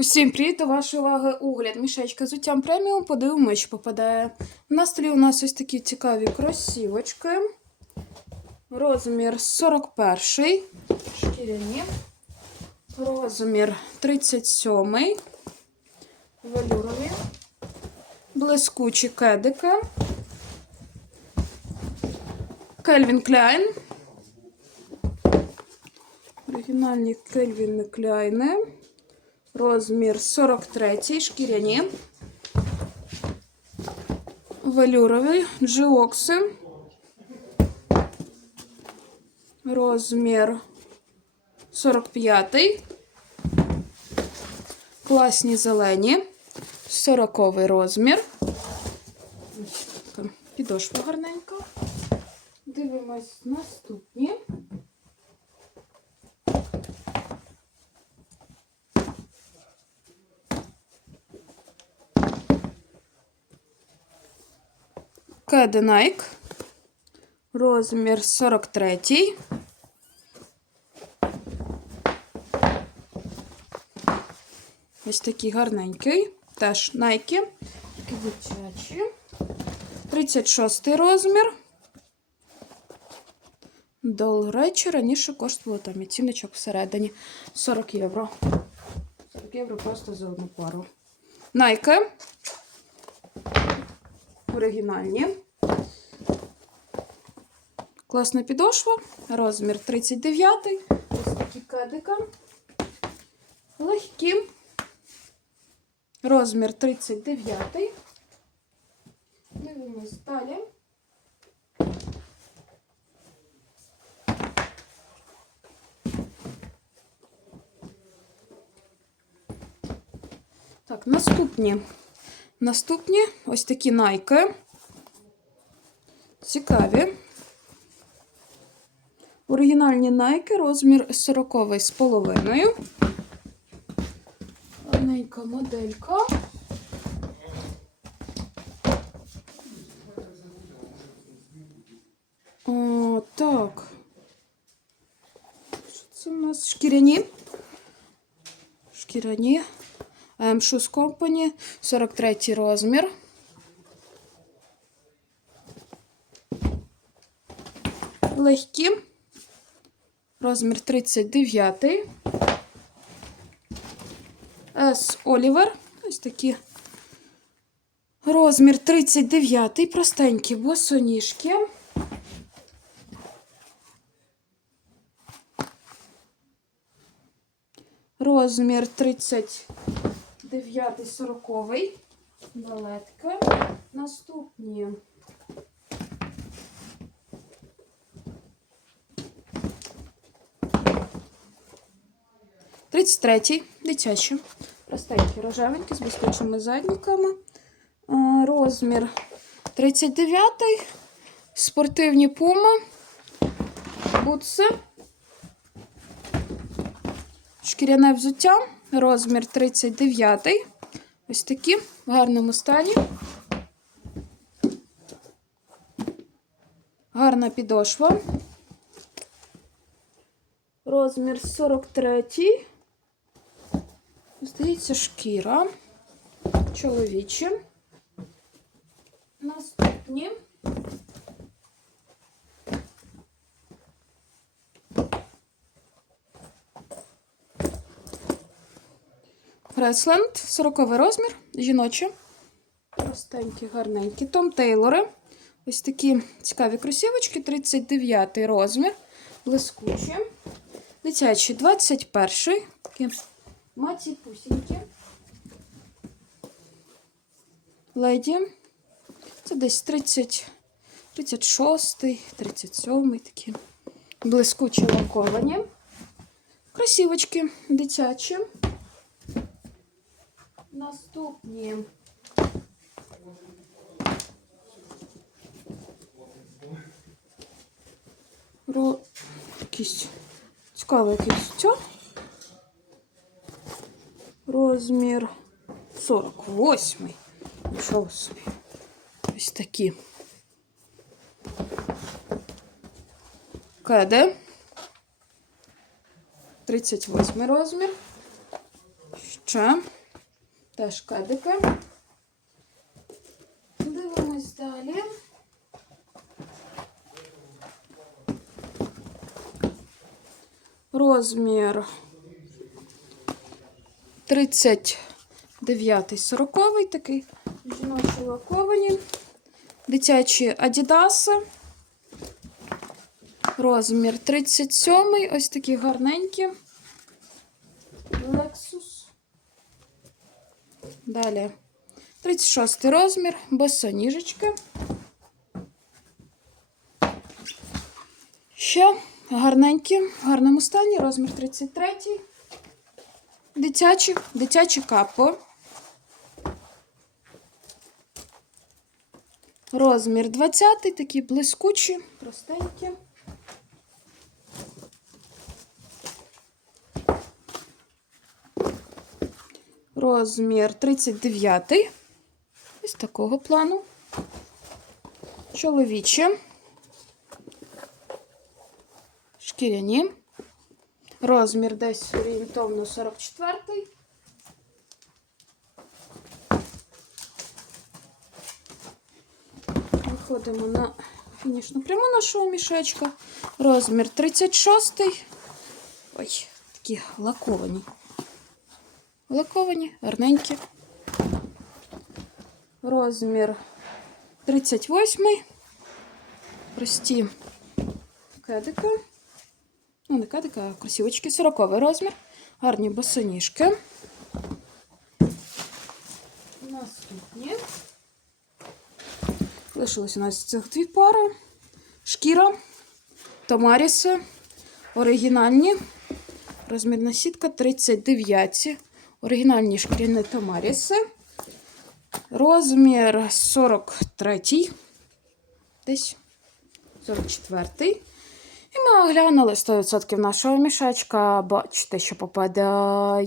Усім привіт, до вашої уваги огляд. Мішечка з уттям преміум, подивимось, що попадає. На столі у нас ось такі цікаві кросівочки. Розмір 41, шкіряні. Розмір 37, велюрові. Блискучі кедики. Кельвін Кляйн. Оригінальні Кельвін Кляйни. Розмір 43, шкіряні. Велюрові, джиокси. Розмір 45. Класні зелені. 40 розмір. Підошва гарненька. Дивимось наступні. Кеди Nike. Розмір 43. Ось такий гарненький. Теж Nike. Такі дитячі. 36 розмір. До речі, раніше коштувало там і ціночок всередині 40 євро. 40 євро просто за одну пару. Nike. Оригінальні. Класна підошва. Розмір 39. Ось такі кедика. Легкі. Розмір 39. Дивимось далі. Так, наступні. Наступні ось такі найки. Цікаві. Оригінальні найки, розмір 40 з половиною. Гарненька моделька. О, так. Що це у нас? Шкіряні. Шкіряні. Ем, Shoes Company, 43 розмір. Легкі. Розмір 39. С Олівер. Ось такі. Розмір 39. Простенькі босоніжки. Розмір 39 40 балетка. Наступні. Тридцять третій, дитячі. Простенькі рожевенькі з блискучими задниками. А, Розмір 39 Спортивні пуми. Бутси. Шкіряне взуття, розмір 39. Ось такі в гарному стані. Гарна підошва. Розмір 43. Здається, шкіра. Чоловічі. Наступні. Фресленд, 40 розмір, жіночі. Простенькі, гарненькі. Том Тейлори. Ось такі цікаві кросівочки, 39 розмір. Блискучі. Дитячі 21. Такі маці пусінькі. Леді. Це десь 30, 36, 37 такі. Блискучі лаковані. Кросівочки дитячі. Наступні. Ро... Якийсь цікавий якийсь ця. Розмір 48. Нічого собі. Ось такі. Кеди. 38 розмір. ще. Теж кедики. Дивимось далі. Розмір 39 40 такий жіночі лаковані. Дитячі адідаси. Розмір 37 ось такі гарненькі. Lexus. Далі 36 розмір, босоніжечки. Ще гарненькі, в гарному стані, розмір 33. Дитячі, дитячі капо. Розмір 20, такі блискучі, простенькі. Розмір 39. Ось такого плану. Чоловічі. Шкіряні. Розмір десь орієнтовно 44. Виходимо на фінішну пряму нашого мішечка. Розмір 36. Ой, такі лаковані. Лаковані, гарненькі. Розмір 38. Прості кедики. Ну, не кедики, а кросівочки. 40 розмір. Гарні босоніжки. Наступні. Лишилось у нас цих дві пари. Шкіра, Томаріси, оригінальні. Розмірна сітка 39. Оригінальні шкіряні Томаріси. Розмір 43. Десь 44. І ми оглянули 100% нашого мішечка. Бачите, що попадає